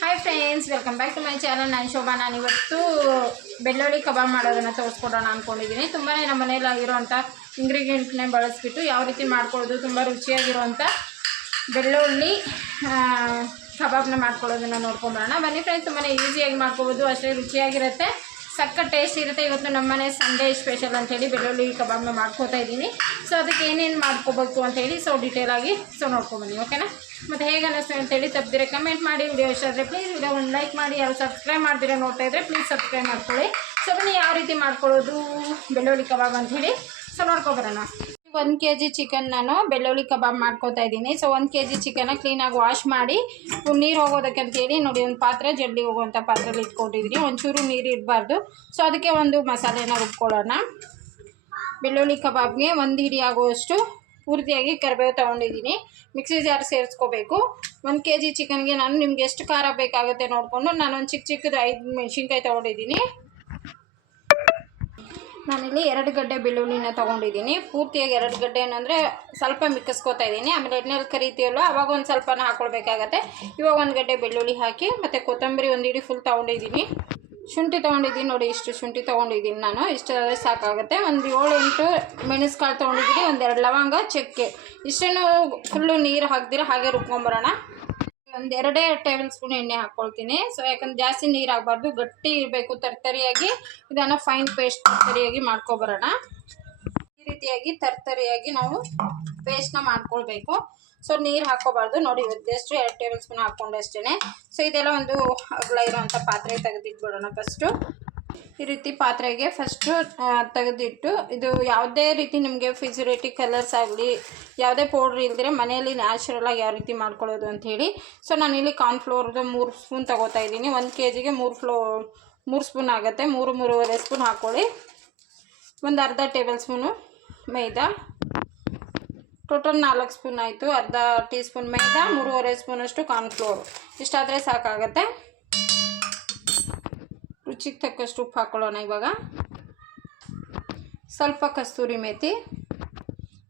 Hi friends welcome back to my channel ನಾನು ಶೋಭಾ. ನಾನು ಇವತ್ತು ಬೆಳ್ಳುಳ್ಳಿ ಕಬಾಬ್ ಮಾಡೋದನ್ನು ತೋರಿಸ್ಕೊಡೋಣ ಅಂದ್ಕೊಂಡಿದ್ದೀನಿ ತುಂಬಾ ನಮ್ಮ ಮನೇಲಿ ಆಗಿರೋಂಥ ಇಂಗ್ರೀಡಿಯೆಂಟ್ನೇ ಬಳಸ್ಬಿಟ್ಟು ಯಾವ ರೀತಿ ಮಾಡ್ಕೊಳ್ಳೋದು, ತುಂಬ ರುಚಿಯಾಗಿರುವಂಥ ಬೆಳ್ಳುಳ್ಳಿ ಕಬಾಬ್ನ ಮಾಡ್ಕೊಳ್ಳೋದನ್ನು ನೋಡ್ಕೊಂಬರೋಣ. ಬನ್ನಿ ಫ್ರೆಂಡ್ಸ್ ತುಂಬಾ ಈಸಿಯಾಗಿ ಮಾಡ್ಕೊಬೋದು. ಅಷ್ಟೇ ರುಚಿಯಾಗಿರುತ್ತೆ. ಸಕ್ಕ ಟೇಸ್ಟ್ ಇರುತ್ತೆ. ಇವತ್ತು ನಮ್ಮನೆ ಸಂಡೇ ಸ್ಪೆಷಲ್ ಅಂತೇಳಿ ಬೆಳ್ಳುಳ್ಳಿ ಕಬಾಬ್ನ ಮಾಡ್ಕೋತಾ ಇದ್ದೀನಿ. ಸೊ ಅದಕ್ಕೆ ಏನೇನು ಮಾಡ್ಕೋಬೇಕು ಅಂತೇಳಿ ಸೊ ಡೀಟೇಲಾಗಿ ಸೊ ನೋಡ್ಕೊಂಬನ್ನಿ ಓಕೆನಾ ಮತ್ತು ಹೇಗೆ ಅನ್ನಿಸ್ತು ಅಂತೇಳಿ ತಪ್ಪದಿರ ಕಮೆಂಟ್ ಮಾಡಿ. ವಿಡಿಯೋ ಇಷ್ಟ ಆದರೆ ಪ್ಲೀಸ್ ವಿಡಿಯೋ ಒಂದು ಲೈಕ್ ಮಾಡಿ. ಯಾರು ಸಬ್ಸ್ಕ್ರೈಬ್ ಮಾಡ್ತೀರಾ ನೋಡ್ತಾ ಇದ್ದರೆ ಪ್ಲೀಸ್ ಸಬ್ಸ್ಕ್ರೈಬ್ ಮಾಡ್ಕೊಳ್ಳಿ. ಸೊ ಬನ್ನಿ, ಯಾವ ರೀತಿ ಮಾಡ್ಕೊಳ್ಳೋದು ಬೆಳ್ಳುಳ್ಳಿ ಕಬಾಬ್ ಅಂಥೇಳಿ ಸೊ ನೋಡ್ಕೊಬರೋಣ ಒಂದು ಕೆ ಜಿ ಚಿಕನ್ ನಾನು ಬೆಳ್ಳುಳ್ಳಿ ಕಬಾಬ್ ಮಾಡ್ಕೋತಾ ಇದ್ದೀನಿ. ಸೊ ಒಂದು ಕೆ ಜಿ ಚಿಕನ್ನ ಕ್ಲೀನಾಗಿ ವಾಶ್ ಮಾಡಿ ನೀರು ಹೋಗೋದಕ್ಕೆ ಅಂತೇಳಿ ನೋಡಿ, ಒಂದು ಪಾತ್ರೆ ಜಲ್ದಿ ಹೋಗುವಂಥ ಪಾತ್ರೆಲಿ ಇಟ್ಕೊಂಡಿದ್ದೀನಿ. ಒಂಚೂರು ನೀರು ಇರಬಾರ್ದು ಸೊ ಅದಕ್ಕೆ ಒಂದು ಮಸಾಲೆನ ರುಬ್ಕೊಳ್ಳೋಣ. ಬೆಳ್ಳುಳ್ಳಿ ಕಬಾಬ್ಗೆ ಒಂದು ಹಿಡಿ ಆಗುವಷ್ಟು ಪೂರ್ತಿಯಾಗಿ ಕರಿಬೇವು ತೊಗೊಂಡಿದ್ದೀನಿ. ಮಿಕ್ಸಿ ಜಾರ್ ಸೇರಿಸ್ಕೋಬೇಕು. ಒಂದು ಕೆ ಜಿ ಚಿಕನ್ಗೆ ನಾನು ನಿಮ್ಗೆ ಎಷ್ಟು ಖಾರ ಬೇಕಾಗುತ್ತೆ ನೋಡಿಕೊಂಡು ನಾನು ಒಂದು ಚಿಕ್ಕ ಚಿಕ್ಕದು ಐದು ಮೆಣಸಿನ್ಕಾಯಿ ತೊಗೊಂಡಿದ್ದೀನಿ. ನಾನಿಲ್ಲಿ ಎರಡು ಗಡ್ಡೆ ಬೆಳ್ಳುಳ್ಳಿನ ತೊಗೊಂಡಿದ್ದೀನಿ. ಪೂರ್ತಿಯಾಗಿ ಎರಡು ಗಡ್ಡೆ ಏನಂದರೆ ಸ್ವಲ್ಪ ಮಿಕ್ಕಿಸ್ಕೋತಾ ಇದ್ದೀನಿ. ಆಮೇಲೆ ಎಣ್ಣೆಲಿ ಕರಿತೀವಲ್ಲ ಅವಾಗ ಒಂದು ಸ್ವಲ್ಪನ ಹಾಕ್ಕೊಳ್ಬೇಕಾಗತ್ತೆ ಇವಾಗ ಒಂದು ಗಡ್ಡೆ ಬೆಳ್ಳುಳ್ಳಿ ಹಾಕಿ ಮತ್ತು ಕೊತ್ತಂಬರಿ ಒಂದು ಇಡೀ ಫುಲ್ ತೊಗೊಂಡಿದ್ದೀನಿ. ಶುಂಠಿ ತೊಗೊಂಡಿದ್ದೀನಿ ನೋಡಿ, ಇಷ್ಟು ಶುಂಠಿ ತೊಗೊಂಡಿದ್ದೀನಿ ನಾನು. ಇಷ್ಟು ಸಾಕಾಗುತ್ತೆ. ಒಂದು ಏಳು ಎಂಟು ಮೆಣಸ್ಕಾಳು ತೊಗೊಂಡಿದ್ದೀನಿ ಒಂದೆರಡು ಲವಂಗ, ಚಕ್ಕೆ. ಇಷ್ಟನ್ನು ಫುಲ್ಲು ನೀರು ಹಾಕ್ದಿರ ಹಾಗೆ ರುಬ್ಕೊಂಬರೋಣ. ಒಂದು ಎರಡೇ ಟೇಬಲ್ ಸ್ಪೂನ್ ಎಣ್ಣೆ ಹಾಕ್ಕೊಳ್ತೀನಿ ಸೊ ಯಾಕಂದ್ರೆ ಜಾಸ್ತಿ ನೀರು ಆಗಬಾರ್ದು ಗಟ್ಟಿ ಇರಬೇಕು, ತರ್ತರಿಯಾಗಿ, ಇದನ್ನು ಫೈನ್ ಪೇಸ್ಟ್ ತರ್ತರಿಯಾಗಿ ಮಾಡ್ಕೊಬರೋಣ. ಈ ರೀತಿಯಾಗಿ ತರ್ತರಿಯಾಗಿ ನಾವು ಪೇಸ್ಟ್ನ ಮಾಡ್ಕೊಳ್ಬೇಕು. ಸೊ ನೀರು ಹಾಕ್ಕೋಬಾರ್ದು ನೋಡಿ, ಜಸ್ಟ್ ಎರಡು ಟೇಬಲ್ ಸ್ಪೂನ್ ಹಾಕ್ಕೊಂಡು ಅಷ್ಟೇ ಸೊ ಇದೆಲ್ಲ ಒಂದು ಅಗಲ ಇರೋವಂಥ ಪಾತ್ರೆ ತೆಗೆದಿಟ್ಬಿಡೋಣ ಫಸ್ಟು ಈ ರೀತಿ ಪಾತ್ರೆಗೆ ಫಸ್ಟು ತೆಗೆದಿಟ್ಟು ಇದು ಯಾವುದೇ ರೀತಿ ನಿಮಗೆ ಫಿಸಿಲಿಟಿ ಕಲರ್ಸ್ ಆಗಲಿ, ಯಾವುದೇ ಪೌಡ್ರ್ ಇಲ್ದಿರೆ ಮನೆಯಲ್ಲಿ ನ್ಯಾಚುರಲಾಗಿ ಯಾವ ರೀತಿ ಮಾಡ್ಕೊಳ್ಳೋದು ಅಂತ ಹೇಳಿ. ಸೊ ಕಾರ್ನ್ ಕಾರ್ನ್ಫ್ಲೋರ್ದು ಮೂರು ಸ್ಪೂನ್ ತೊಗೋತಾ ಇದ್ದೀನಿ. ಒಂದು ಕೆ ಜಿಗೆ ಮೂರು ಫ್ಲೋ ಮೂರು ಸ್ಪೂನ್ ಆಗುತ್ತೆ. ಮೂರು, ಮೂರುವರೆ ಸ್ಪೂನ್ ಹಾಕ್ಕೊಳ್ಳಿ ಒಂದು ಅರ್ಧ ಟೇಬಲ್ ಸ್ಪೂನು ಮೈದಾ. ಟೋಟಲ್ ನಾಲ್ಕು ಸ್ಪೂನ್ ಆಯಿತು. ಅರ್ಧ ಟೀ ಸ್ಪೂನ್ ಮೈದಾ, ಮೂರುವರೆ ಸ್ಪೂನಷ್ಟು ಕಾರ್ನ್ಫ್ಲೋರ್ ಇಷ್ಟಾದರೆ ಸಾಕಾಗತ್ತೆ. ರುಚಿಗೆ ತಕ್ಕಷ್ಟು ಉಪ್ಪು ಹಾಕ್ಕೊಳ್ಳೋಣ ಇವಾಗ. ಸ್ವಲ್ಪ ಕಸ್ತೂರಿ ಮೇಥಿ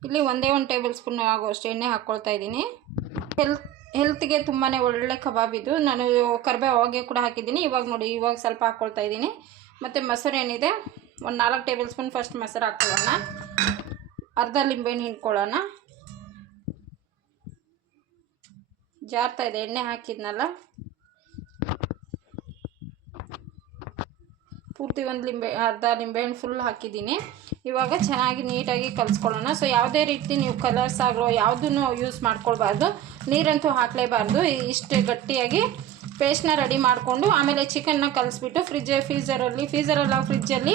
ಇಲ್ಲಿ ಒಂದೇ ಒಂದು ಟೇಬಲ್ ಸ್ಪೂನ್ ಆಗುವಷ್ಟು ಎಣ್ಣೆ ಹಾಕ್ಕೊಳ್ತಾ ಇದ್ದೀನಿ. ಹೆಲ್ತ್ ಹೆಲ್ತ್ಗೆ ತುಂಬಾ ಒಳ್ಳೆ ಕಬಾಬ್ ಇದು. ನಾನು ಕರ್ಬೇವು ಹೋಗಿ ಕೂಡ ಹಾಕಿದ್ದೀನಿ. ಇವಾಗ ನೋಡಿ, ಇವಾಗ ಸ್ವಲ್ಪ ಹಾಕ್ಕೊಳ್ತಾ ಇದ್ದೀನಿ. ಮತ್ತು ಮೊಸರು ಏನಿದೆ? ಒಂದು ನಾಲ್ಕು ಟೇಬಲ್ ಸ್ಪೂನ್ ಫಸ್ಟ್ ಮೊಸರು ಹಾಕ್ಕೊಳ್ಳೋಣ ಅರ್ಧ ಲಿಂಬೆಹಣ್ಣು ಹಿಂಡ್ಕೊಳ್ಳೋಣ. ಜಾರ್ತಾ ಇದೆ, ಎಣ್ಣೆ ಹಾಕಿದ್ನಲ್ಲ. ಪೂರ್ತಿ ಒಂದು ಲಿಂಬೆ, ಅರ್ಧ ನಿಂಬೆಹಣ್ಣು ಫುಲ್ ಹಾಕಿದ್ದೀನಿ. ಇವಾಗ ಚೆನ್ನಾಗಿ ನೀಟಾಗಿ ಕಲಿಸ್ಕೊಳ್ಳೋಣ. ಸೊ ಯಾವುದೇ ರೀತಿ ನೀವು ಕಲರ್ಸ್ ಆಗೋ ಯಾವುದನ್ನು ಯೂಸ್ ಮಾಡ್ಕೊಳ್ಬಾರ್ದು. ನೀರಂತೂ ಹಾಕಲೇಬಾರ್ದು. ಇಷ್ಟು ಗಟ್ಟಿಯಾಗಿ ಪೇಸ್ಟ್ನ ರೆಡಿ ಮಾಡಿಕೊಂಡು, ಆಮೇಲೆ ಚಿಕನ್ನ ಕಲಿಸ್ಬಿಟ್ಟು ಫ್ರಿಜ್ ಫ್ರೀಜರಲ್ಲಿ ಫ್ರೀಜರಲ್ಲ ಫ್ರಿಜ್ಜಲ್ಲಿ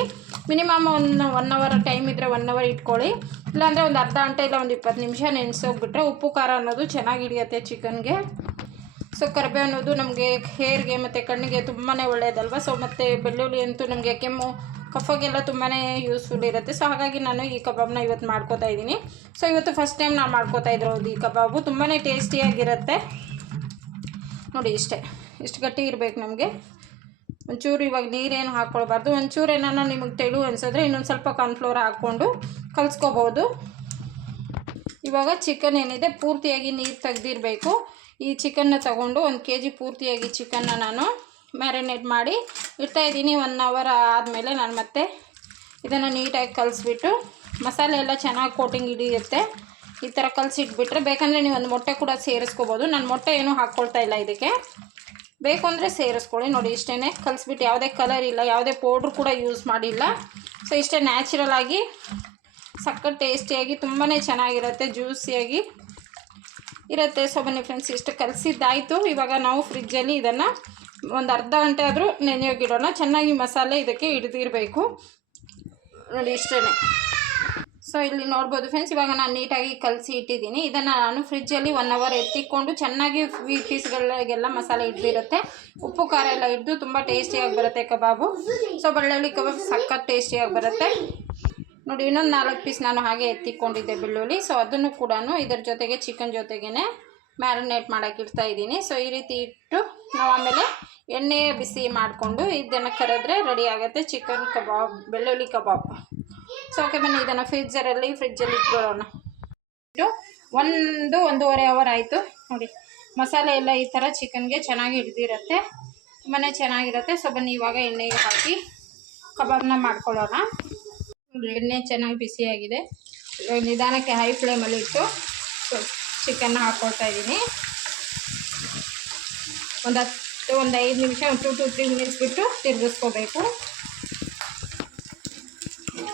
ಮಿನಿಮಮ್ ಒಂದು ಒನ್ ಅವರ್ ಟೈಮ್ ಇದ್ದರೆ ಒನ್ ಅವರ್ ಇಟ್ಕೊಳ್ಳಿ. ಇಲ್ಲಾಂದರೆ ಒಂದು ಅರ್ಧ ಗಂಟೆ ಇಲ್ಲ, ಒಂದು ಇಪ್ಪತ್ತು ನಿಮಿಷ ನೆನೆಸೋಗ್ಬಿಟ್ರೆ ಉಪ್ಪು, ಖಾರ ಅನ್ನೋದು ಚೆನ್ನಾಗಿ ಹಿಡಿಯುತ್ತೆ ಚಿಕನ್ಗೆ ಸೊ ಕರಿಬೇವು ಅನ್ನೋದು ನಮಗೆ ಹೇರ್ಗೆ ಮತ್ತು ಕಣ್ಣಿಗೆ ತುಂಬಾ ಒಳ್ಳೆಯದಲ್ವ ಸೊ ಮತ್ತು ಬೆಳ್ಳುಳ್ಳಿ ಅಂತೂ ನಮಗೆ ಕೆಮ್ಮು, ಕಫಗೆಲ್ಲ ತುಂಬಾ ಯೂಸ್ಫುಲ್ ಇರುತ್ತೆ. ಸೊ ಹಾಗಾಗಿ ನಾನು ಈ ಕಬಾಬ್ನ ಇವತ್ತು ಮಾಡ್ಕೋತಾ ಇದ್ದೀನಿ. ಸೊ ಇವತ್ತು ಫಸ್ಟ್ ಟೈಮ್ ನಾನು ಮಾಡ್ಕೋತಾ ಇರೋದು ಈ ಕಬಾಬು. ತುಂಬಾ ಟೇಸ್ಟಿಯಾಗಿರುತ್ತೆ ನೋಡಿ ಇಷ್ಟೇ. ಇಷ್ಟು ಗಟ್ಟಿ ಇರಬೇಕು ನಮಗೆ. ಒಂಚೂರು ಇವಾಗ ನೀರೇನು ಹಾಕ್ಕೊಳ್ಬಾರ್ದು ಒಂಚೂರು ಏನಾನ ನಿಮಗೆ ತೆಳು ಅನ್ಸಿದ್ರೆ ಇನ್ನೊಂದು ಸ್ವಲ್ಪ ಕಾರ್ನ್ಫ್ಲೋರ್ ಹಾಕ್ಕೊಂಡು ಕಲಿಸ್ಕೋಬೋದು. ಇವಾಗ ಚಿಕನ್ ಏನಿದೆ, ಪೂರ್ತಿಯಾಗಿ ನೀರು ತೆಗ್ದಿರಬೇಕು. ಈ ಚಿಕನ್ನ ತಗೊಂಡು ಒಂದು ಕೆ ಜಿ ಪೂರ್ತಿಯಾಗಿ ಚಿಕನ್ನ ನಾನು ಮ್ಯಾರಿನೇಟ್ ಮಾಡಿ ಇಡ್ತಾಯಿದ್ದೀನಿ ಒನ್ ಅವರ್ ಆದಮೇಲೆ ನಾನು ಮತ್ತೆ ಇದನ್ನು ನೀಟಾಗಿ ಕಲಿಸ್ಬಿಟ್ಟು ಮಸಾಲೆ ಎಲ್ಲ ಚೆನ್ನಾಗಿ ಕೋಟಿಂಗ್ ಹಿಡಿಯುತ್ತೆ. ಈ ಥರ ಕಲಿಸಿಟ್ಬಿಟ್ರೆ ಬೇಕಂದರೆ ನೀವು ಒಂದು ಮೊಟ್ಟೆ ಕೂಡ ಸೇರಿಸ್ಕೋಬೋದು. ನಾನು ಮೊಟ್ಟೆ ಏನೂ ಹಾಕ್ಕೊಳ್ತಾ ಇಲ್ಲ ಇದಕ್ಕೆ. ಬೇಕು ಅಂದರೆ ಸೇರಿಸ್ಕೊಳ್ಳಿ. ನೋಡಿ ಇಷ್ಟೇ ಕಲಿಸ್ಬಿಟ್ಟು ಯಾವುದೇ ಕಲರ್ ಇಲ್ಲ, ಯಾವುದೇ ಪೌಡ್ರ್ ಕೂಡ ಯೂಸ್ ಮಾಡಿಲ್ಲ. ಸೊ ಇಷ್ಟೇ ನ್ಯಾಚುರಲ್ ಆಗಿ ಸಕ್ಕ ಟೇಸ್ಟಿಯಾಗಿ ತುಂಬಾ ಚೆನ್ನಾಗಿರುತ್ತೆ ಜ್ಯೂಸಿಯಾಗಿ ಇರುತ್ತೆ. ಸೊ ಬನ್ನಿ ಫ್ರೆಂಡ್ಸ್ ಇಷ್ಟು ಕಲಸಿದ್ದಾಯಿತು. ಇವಾಗ ನಾವು ಫ್ರಿಜ್ಜಲ್ಲಿ ಇದನ್ನು ಒಂದು ಅರ್ಧ ಗಂಟೆ ಆದರೂ ನೆನೆಯೋಗಿಡೋಣ. ಚೆನ್ನಾಗಿ ಮಸಾಲೆ ಇದಕ್ಕೆ ಹಿಡಿದಿರಬೇಕು. ನೋಡಿ ಇಷ್ಟೇ ಸೊ ಇಲ್ಲಿ ನೋಡ್ಬೋದು ಫ್ರೆಂಡ್ಸ್ ಇವಾಗ ನಾನು ನೀಟಾಗಿ ಕಲಸಿ ಇಟ್ಟಿದ್ದೀನಿ. ಇದನ್ನು ನಾನು ಫ್ರಿಜ್ಜಲ್ಲಿ ಒನ್ ಅವರ್ ಎತ್ತಿಕೊಂಡು ಚೆನ್ನಾಗಿ ಪೀಸ್ಗಳಿಗೆಲ್ಲ ಮಸಾಲೆ ಹಿಡ್ದಿರುತ್ತೆ. ಉಪ್ಪು, ಖಾರ ಎಲ್ಲ ಹಿಡ್ದು ತುಂಬ ಟೇಸ್ಟಿಯಾಗಿ ಬರುತ್ತೆ ಕಬಾಬು. ಸೊ ಬೆಳ್ಳುಳ್ಳಿ ಕಬಾಬ್ ಸಖತ್ ಟೇಸ್ಟಿಯಾಗಿ ಬರುತ್ತೆ. ನೋಡಿ, ಇನ್ನೊಂದು ನಾಲ್ಕು ಪೀಸ್ ನಾನು ಹಾಗೆ ಎತ್ತಿಕೊಂಡಿದ್ದೆ ಬೆಳ್ಳುಳ್ಳಿ. ಸೊ ಅದನ್ನು ಕೂಡ ಇದರ ಜೊತೆಗೆ ಚಿಕನ್ ಜೊತೆಗೇ ಮ್ಯಾರಿನೇಟ್ ಮಾಡೋಕೆ ಇಡ್ತಾ ಇದ್ದೀನಿ. ಸೊ ಈ ರೀತಿ ಇಟ್ಟು ನಾವು ಆಮೇಲೆ ಎಣ್ಣೆ ಬಿಸಿ ಮಾಡಿಕೊಂಡು ಇದನ್ನು ಕರೆದ್ರೆ ರೆಡಿ ಆಗುತ್ತೆ ಚಿಕನ್ ಕಬಾಬ್, ಬೆಳ್ಳುಳ್ಳಿ ಕಬಾಬ್. ಸೊ ಓಕೆ ಬನ್ನಿ, ಇದನ್ನು ಫ್ರಿಜ್ಜರಲ್ಲಿ ಫ್ರಿಜ್ಜಲ್ಲಿ ಇಟ್ಕೊಳ್ಳೋಣ. ಒಂದು, ಒಂದೂವರೆ ಅವರ್ ಆಯಿತು. ನೋಡಿ, ಮಸಾಲೆ ಎಲ್ಲ ಈ ಥರ ಚಿಕನ್ಗೆ ಚೆನ್ನಾಗಿ ಹಿಡ್ದಿರುತ್ತೆ. ತುಂಬಾ ಚೆನ್ನಾಗಿರುತ್ತೆ. ಸೊ ಬನ್ನಿ, ಇವಾಗ ಎಣ್ಣೆಗೆ ಹಾಕಿ ಕಬಾಬ್ನ ಮಾಡ್ಕೊಳ್ಳೋಣ. ಎಣ್ಣೆ ಚೆನ್ನಾಗಿ ಬಿಸಿಯಾಗಿದೆ. ನಿಧಾನಕ್ಕೆ ಹೈ ಫ್ಲೇಮಲ್ಲಿ ಇಟ್ಟು ಚಿಕನ್ ಹಾಕ್ಕೊಳ್ತಾ ಇದ್ದೀನಿ. ಒಂದು ಹತ್ತು, ಒಂದು ಐದು ನಿಮಿಷ, ಒಂದು ಟು ಟು ತ್ರೀ ಮಿನಿಟ್ಸ್ ಬಿಟ್ಟು ತಿರುಗಿಸ್ಕೋಬೇಕು.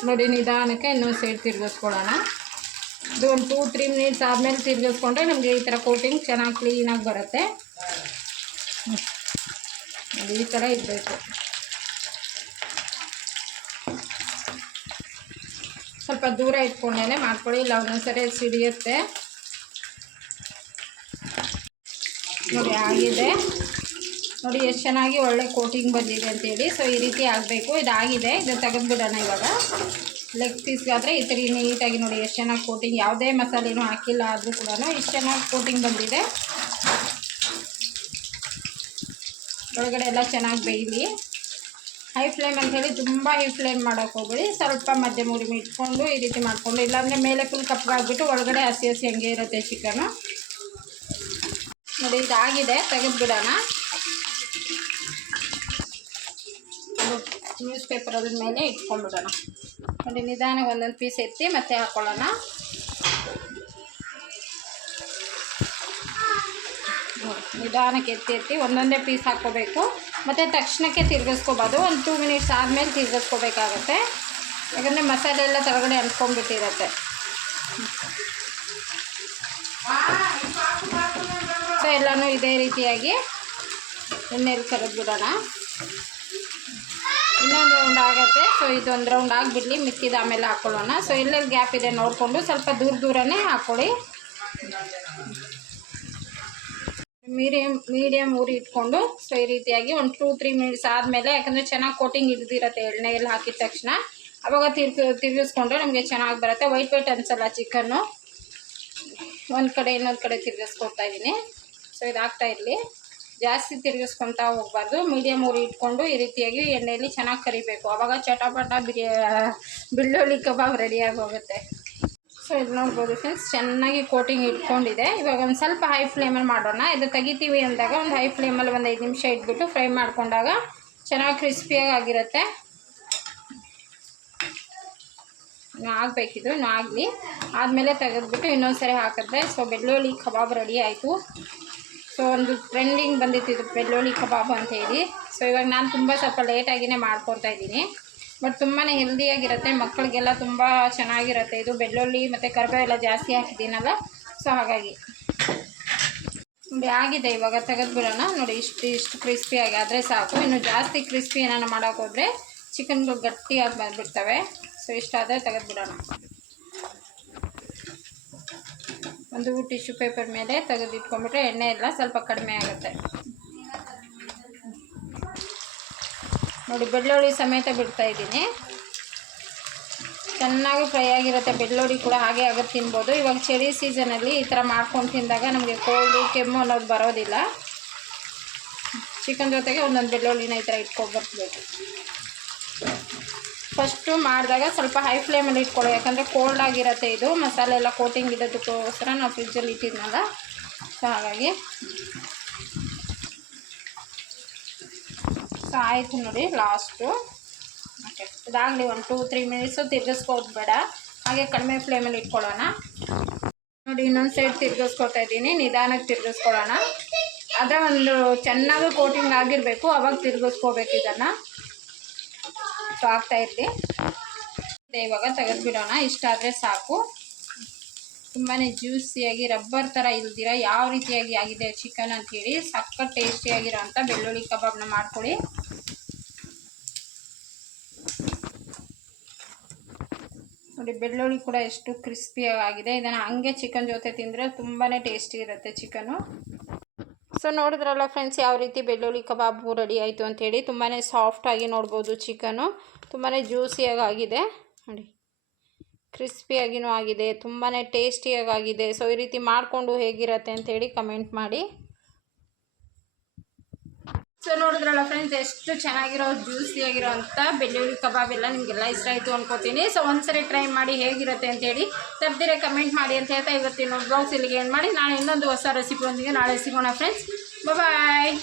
ನೋಡಿ ನಿಧಾನಕ್ಕೆ ಇನ್ನೊಂದು ಸೈಡ್ ತಿರುಗಿಸ್ಕೊಳ್ಳೋಣ. ಇದು ಒಂದು ಟೂ ತ್ರೀ ಮಿನಿಟ್ಸ್ ಆದಮೇಲೆ ತಿರುಗಿಸ್ಕೊಂಡ್ರೆ ನಮಗೆ ಈ ಥರ ಕೋಟಿಂಗ್ ಚೆನ್ನಾಗಿ ಕ್ಲೀನಾಗಿ ಬರುತ್ತೆ. ಈ ಥರ ಇರಬೇಕು. ಸ್ವಲ್ಪ ದೂರ ಇಟ್ಕೊಂಡೇನೆ ಮಾಡ್ಕೊಳ್ಳಿ. ಇಲ್ಲ, ಒಂದೊಂದ್ಸರಿ ಸಿಡಿಯುತ್ತೆ. ನೋಡಿ, ಆಗಿದೆ. ನೋಡಿ, ಎಷ್ಟು ಚೆನ್ನಾಗಿ ಒಳ್ಳೆ ಕೋಟಿಂಗ್ ಬಂದಿದೆ ಅಂತೇಳಿ. ಸೊ ಈ ರೀತಿ ಆಗಬೇಕು. ಇದಾಗಿದೆ. ಇದು ತೆಗೆದುಬಿಡೋಣ ಇವಾಗ. ಲೆಗ್ ಪೀಸ್ಗಾದರೆ ಈ ಥರ ನೀಟಾಗಿ ನೋಡಿ, ಎಷ್ಟು ಚೆನ್ನಾಗಿ ಕೋಟಿಂಗ್. ಯಾವುದೇ ಮಸಾಲೆನೂ ಹಾಕಿಲ್ಲ ಆದರೂ ಕೂಡ ಇಷ್ಟು ಚೆನ್ನಾಗಿ ಕೋಟಿಂಗ್ ಬಂದಿದೆ. ಒಳಗಡೆ ಎಲ್ಲ ಚೆನ್ನಾಗಿ ಬೇಯಲಿ. ಹೈ ಫ್ಲೇಮ್ ಅಂತ ಹೇಳಿ ತುಂಬ ಹೈ ಫ್ಲೇಮ್ ಮಾಡೋಕೆ ಹೋಗ್ಬೇಡಿ. ಸ್ವಲ್ಪ ಮಧ್ಯಮ ಉರಿಮಿ ಇಟ್ಕೊಂಡು ಈ ರೀತಿ ಮಾಡಿಕೊಂಡು, ಇಲ್ಲಾಂದರೆ ಮೇಲೆ ಫುಲ್ ಕಪ್ಪಗಾಗ್ಬಿಟ್ಟು ಒಳಗಡೆ ಹಸಿ ಹಸಿ ಹಂಗೆ ಇರುತ್ತೆ ಚಿಕನು ನೋಡಿ ಇದಾಗಿದೆ ತೆಗೆದುಬಿಡೋಣ ನ್ಯೂಸ್ ಪೇಪರ್ ಅದ್ರ ಮೇಲೆ ಇಟ್ಕೊಂಡ್ಬಿಡೋಣ. ನೋಡಿ ನಿಧಾನ ಒಂದೊಂದು ಪೀಸ್ ಎತ್ತಿ ಮತ್ತೆ ಹಾಕ್ಕೊಳ್ಳೋಣ ನಿಧಾನಕ್ಕೆ ಎತ್ತಿ ಎತ್ತಿ ಒಂದೊಂದೇ ಪೀಸ್ ಹಾಕ್ಕೋಬೇಕು. ಮತ್ತು ತಕ್ಷಣಕ್ಕೆ ತಿರ್ಗಿಸ್ಕೋಬೋದು. ಒಂದು ಟೂ ಮಿನಿಟ್ಸ್ ಆದಮೇಲೆ ತಿರ್ಗಿಸ್ಕೋಬೇಕಾಗತ್ತೆ. ಯಾಕಂದರೆ ಮಸಾಲೆ ಎಲ್ಲ ತೊಳಗಡೆ ಅಂಟ್ಕೊಂಡ್ಬಿಟ್ಟಿರತ್ತೆ. ಸೊ ಎಲ್ಲನೂ ಇದೇ ರೀತಿಯಾಗಿ ಎಣ್ಣೆಯಲ್ಲಿ ಕರೆದ್ಬಿಡೋಣ. ಇನ್ನೊಂದು ರೌಂಡ್ ಆಗುತ್ತೆ. ಸೊ ಇದೊಂದು ರೌಂಡ್ ಆಗಿಬಿಡ್ಲಿ. ಮಿಕ್ಕಿದ ಆಮೇಲೆ ಹಾಕ್ಕೊಳ್ಳೋಣ ಸೊ ಎಲ್ಲೆಲ್ಲಿ ಗ್ಯಾಪ್ ಇದೆ ನೋಡಿಕೊಂಡು ಸ್ವಲ್ಪ ದೂರ ದೂರನೇ ಹಾಕ್ಕೊಳ್ಳಿ ಮೀಡಿಯಮ್ ಮೀಡಿಯಮ್ ಉರಿ ಇಟ್ಕೊಂಡು ಸೊ ಈ ರೀತಿಯಾಗಿ ಒಂದು ಟೂ ತ್ರೀ ಮಿನಿಟ್ಸ್ ಆದಮೇಲೆ, ಯಾಕಂದರೆ ಚೆನ್ನಾಗಿ ಕೋಟಿಂಗ್ ಹಿಡಿದಿರತ್ತೆ ಎಣ್ಣೆಯಲ್ಲಿ ಹಾಕಿದ ತಕ್ಷಣ, ಅವಾಗ ತಿರ್ಗಿ, ತಿರ್ಗಿಸ್ಕೊಂಡ್ರೆ ನಮಗೆ ಚೆನ್ನಾಗಿ ಬರುತ್ತೆ. ವೈಟ್ ವೈಟ್ ಅನ್ಸಲ್ಲ ಚಿಕನ್ನು? ಒಂದು ಕಡೆ, ಇನ್ನೊಂದು ಕಡೆ ತಿರ್ಗಿಸ್ಕೊಡ್ತಾ ಇದ್ದೀನಿ ಸೊ ಇದಾಗ್ತಾ ಇರಲಿ. ಜಾಸ್ತಿ ತಿರ್ಗಿಸ್ಕೊತಾ ಹೋಗ್ಬಾರ್ದು. ಮೀಡಿಯಮ್ ಉರಿ ಇಟ್ಕೊಂಡು ಈ ರೀತಿಯಾಗಿ ಎಣ್ಣೆಯಲ್ಲಿ ಚೆನ್ನಾಗಿ ಕರಿಬೇಕು. ಅವಾಗ ಚಟಾಪಟ ಬಿರಿಯ, ಬೆಳ್ಳುಳ್ಳಿ ಕಬಾಬ್ ರೆಡಿಯಾಗಿ ಹೋಗುತ್ತೆ ಸೊ ಇದು ನೋಡ್ಬೋದು ಫ್ರೆಂಡ್ಸ್ ಚೆನ್ನಾಗಿ ಕೋಟಿಂಗ್ ಇಟ್ಕೊಂಡಿದೆ. ಇವಾಗ ಒಂದು ಸ್ವಲ್ಪ ಹೈ ಫ್ಲೇಮಲ್ಲಿ ಮಾಡೋಣ. ಇದು ತೆಗಿತೀವಿ ಅಂದಾಗ ಒಂದು ಹೈ ಫ್ಲೇಮಲ್ಲಿ ಒಂದು ಐದು ನಿಮಿಷ ಇಟ್ಬಿಟ್ಟು ಫ್ರೈ ಮಾಡಿಕೊಂಡಾಗ ಚೆನ್ನಾಗಿ ಕ್ರಿಸ್ಪಿಯಾಗಿ ಆಗಿರುತ್ತೆ. ಆಗಬೇಕಿದು ಇನ್ನು ಆಗಲಿ. ಆದಮೇಲೆ ತೆಗೆದ್ಬಿಟ್ಟು ಇನ್ನೊಂದು ಸರಿ ಹಾಕಿದ್ರೆ ಸೊ ಬೆಳ್ಳುಳ್ಳಿ ಕಬಾಬ್ ರೆಡಿ ಆಯಿತು. ಸೊ ಒಂದು ಟ್ರೆಂಡಿಂಗ್ ಬಂದಿತ್ತು ಇದು ಬೆಳ್ಳುಳ್ಳಿ ಕಬಾಬ್ ಅಂತ ಹೇಳಿ. ಸೊ ಇವಾಗ ನಾನು ತುಂಬ ಸ್ವಲ್ಪ ಲೇಟಾಗಿಯೇ ಮಾಡ್ಕೊತಾ ಇದ್ದೀನಿ. ಬಟ್ ತುಂಬಾ ಹೆಲ್ದಿಯಾಗಿರುತ್ತೆ ಮಕ್ಕಳಿಗೆಲ್ಲ ತುಂಬ ಚೆನ್ನಾಗಿರುತ್ತೆ. ಇದು ಬೆಳ್ಳುಳ್ಳಿ ಮತ್ತು ಕರಿಬೇವು ಎಲ್ಲ ಜಾಸ್ತಿ ಹಾಕಿದ್ದೀನಲ್ಲ ಸೊ ಹಾಗಾಗಿ. ನೋಡಿ ಆಗಿದೆ ಇವಾಗ, ತೆಗೆದ್ಬಿಡೋಣ. ನೋಡಿ, ಇಷ್ಟು ಇಷ್ಟು ಕ್ರಿಸ್ಪಿಯಾಗಿ ಆದರೆ ಸಾಕು. ಇನ್ನು ಜಾಸ್ತಿ ಕ್ರಿಸ್ಪಿ ಏನಾರು ಮಾಡೋಕ್ಕೋದ್ರೆ ಚಿಕನ್ಗಳು ಗಟ್ಟಿಯಾಗಿ ಬಂದುಬಿಡ್ತವೆ. ಸೊ ಇಷ್ಟಾದರೆ ತೆಗೆದ್ಬಿಡೋಣ. ಒಂದು ಟಿಶ್ಯೂ ಪೇಪರ್ ಮೇಲೆ ತೆಗೆದಿಟ್ಕೊಂಡ್ಬಿಟ್ರೆ ಎಣ್ಣೆ ಎಲ್ಲ ಸ್ವಲ್ಪ ಕಡಿಮೆ ಆಗುತ್ತೆ. ನೋಡಿ, ಬೆಳ್ಳುಳ್ಳಿ ಸಮೇತ ಬಿಡ್ತಾ ಇದ್ದೀನಿ. ಚೆನ್ನಾಗಿ ಫ್ರೈ ಆಗಿರುತ್ತೆ ಬೆಳ್ಳುಳ್ಳಿ ಕೂಡ, ಹಾಗೆ ಆಗುತ್ತೆ ತಿನ್ಬೋದು. ಇವಾಗ ಚಳಿ ಸೀಸನಲ್ಲಿ ಈ ಥರ ಮಾಡ್ಕೊಂಡು ತಿಂದಾಗ ನಮಗೆ ಕೋಲ್ಡು ಕೆಮ್ಮು ಅನ್ನೋದು ಬರೋದಿಲ್ಲ. ಚಿಕನ್ ಜೊತೆಗೆ ಒಂದೊಂದು ಬೆಳ್ಳುಳ್ಳಿನ ಈ ಥರ ಇಟ್ಕೊಬರ್ಬೇಕು ಫಸ್ಟು ಮಾಡಿದಾಗ ಸ್ವಲ್ಪ ಹೈ ಫ್ಲೇಮಲ್ಲಿ ಇಟ್ಕೊಳ್ಳಿ, ಯಾಕಂದರೆ ಕೋಲ್ಡ್ ಆಗಿರುತ್ತೆ ಇದು. ಮಸಾಲೆ ಎಲ್ಲ ಕೋಟಿಂಗ್ ಇದ್ದದಕ್ಕೋಸ್ಕರ ನಾವು ಫ್ರಿಜ್ಜಲ್ಲಿ ಇಟ್ಟಿದ್ನಲ್ಲ. ಸೊ ಹಾಗಾಗಿ ಆಯಿತು ನೋಡಿ ಲಾಸ್ಟು ಓಕೆ ಇದಾಗಲಿ ಒಂದು ಟೂ ತ್ರೀ ಮಿನಿಟ್ಸು ತಿರ್ಗಿಸ್ಕೋದು ಬೇಡ. ಹಾಗೆ ಕಡಿಮೆ ಫ್ಲೇಮಲ್ಲಿ ಇಟ್ಕೊಳ್ಳೋಣ. ನೋಡಿ, ಇನ್ನೊಂದು ಸೈಡ್ ತಿರ್ಗಿಸ್ಕೊತಾ ಇದ್ದೀನಿ. ನಿಧಾನಕ್ಕೆ ತಿರ್ಗಿಸ್ಕೊಳ್ಳೋಣ. ಆದರೆ ಒಂದು ಚೆನ್ನಾಗಿ ಕೋಟಿಂಗ್ ಆಗಿರಬೇಕು. ಅವಾಗ ತಿರ್ಗಿಸ್ಕೋಬೇಕು ಇದನ್ನು. ಸೊ ಆಗ್ತಾ ಇವಾಗ ತೆಗೆದುಬಿಡೋಣ. ಇಷ್ಟಾದರೆ ಸಾಕು. ತುಂಬಾ ಜ್ಯೂಸಿಯಾಗಿ, ರಬ್ಬರ್ ಥರ ಇಲ್ದಿರ ಯಾವ ರೀತಿಯಾಗಿ ಆಗಿದೆ ಚಿಕನ್ ಅಂತೇಳಿ ಸಕ್ಕ ಟೇಸ್ಟಿಯಾಗಿರೋ ಅಂಥ ಬೆಳ್ಳುಳ್ಳಿ ಕಬಾಬ್ನ ಮಾಡ್ಕೊಳ್ಳಿ. ನೋಡಿ, ಬೆಳ್ಳುಳ್ಳಿ ಕೂಡ ಎಷ್ಟು ಕ್ರಿಸ್ಪಿಯಾಗಿ ಆಗಿದೆ. ಇದನ್ನು ಹಂಗೆ ಚಿಕನ್ ಜೊತೆ ತಿಂದರೆ ತುಂಬಾ ಟೇಸ್ಟಿ ಇರುತ್ತೆ ಚಿಕನು ಸೊ ನೋಡಿದ್ರಲ್ಲ ಫ್ರೆಂಡ್ಸ್ ಯಾವ ರೀತಿ ಬೆಳ್ಳುಳ್ಳಿ ಕಬಾಬು ರೆಡಿ ಆಯಿತು ಅಂಥೇಳಿ ತುಂಬಾ ಸಾಫ್ಟಾಗಿ ನೋಡ್ಬೋದು ಚಿಕನು ತುಂಬಾ ಜ್ಯೂಸಿಯಾಗಿ ಆಗಿದೆ. ನೋಡಿ. ಕ್ರಿಸ್ಪಿಯಾಗಿನೂ ಆಗಿದೆ ತುಂಬಾ ಟೇಸ್ಟಿಯಾಗಿ ಆಗಿದೆ ಸೊ ಈ ರೀತಿ ಮಾಡಿಕೊಂಡು ಹೇಗಿರತ್ತೆ ಅಂಥೇಳಿ ಕಮೆಂಟ್ ಮಾಡಿ. ಸೊ ನೋಡಿದ್ರಲ್ಲ ಫ್ರೆಂಡ್ಸ್ ಎಷ್ಟು ಚೆನ್ನಾಗಿರೋ ಜ್ಯೂಸಿ ಅಂತ ಬೆಳ್ಳುಳ್ಳಿ ಕಬಾಬ್ ಎಲ್ಲ ನಿಮಗೆಲ್ಲ ಇಷ್ಟ ಆಯಿತು ಅನ್ಕೋತೀನಿ. ಸೊ ಒಂದ್ಸರಿ ಟ್ರೈ ಮಾಡಿ ಹೇಗಿರುತ್ತೆ ಅಂತೇಳಿ ತಪ್ಪದಿರೆ ಕಮೆಂಟ್ ಮಾಡಿ ಅಂತ ಹೇಳ್ತಾ ಇವತ್ತಿನ ಬ್ಲಾಗ್ಸ್ ಇಲ್ಲಿಗೆ ಏನು ಮಾಡಿ. ನಾಳೆ ಇನ್ನೊಂದು ಹೊಸ ರೆಸಿಪಿಯೊಂದಿಗೆ ನಾಳೆ ಸಿಗೋಣ ಫ್ರೆಂಡ್ಸ್ ಬಾಯ್